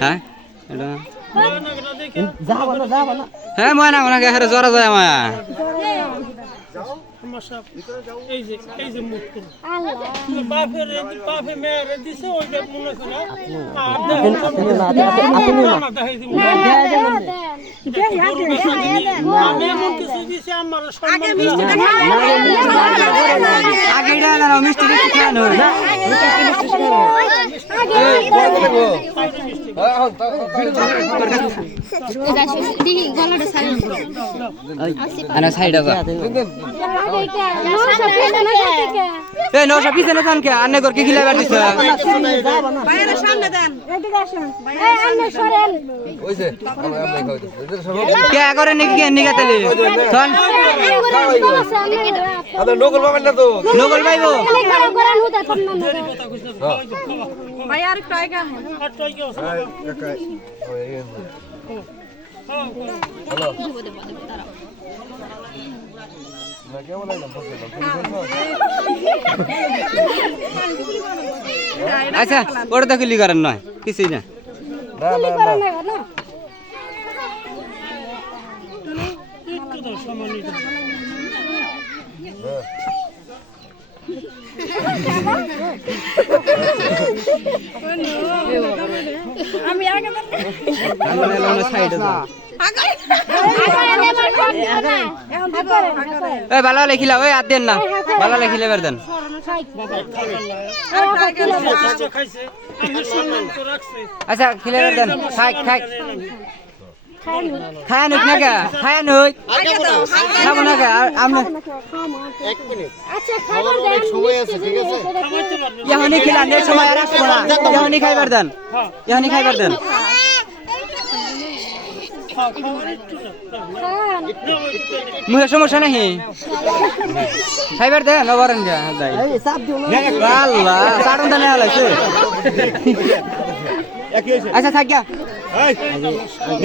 হ্যাঁ হ্যাঁ ময়না মনে হেরে জ্বরা যায় মায়া এই যে মুখ বাপের বাপে মেয়ের দিছে ওইটা মনে করে নশা পিছনে থান কে আন্নে করকে খিলাবার দিছ কে করে নাকি নিগা তালি শোন নকল পাবেন না তো নকল পাইবো ভাই আর একটু আগে আচ্ছা ওটা তো কিলি করেন নয় কিছুই না আমি আগে ভালো লেখিলা ওই আর দেন না ভালো লেখিলে বের দেন আচ্ছা খিলে বের দেন খাই খাই খায় নুক না কে খায় নুক খাবো না কে আমরা এখনই খিলান এই সময় আর আসবো না এখনই খাইবার দেন এখনই খাইবার দেন মুখে সমস্যা নাকি খাইবার দেন নবরেন আল্লাহ কারণ দেন আচ্ছা থাক গিয়া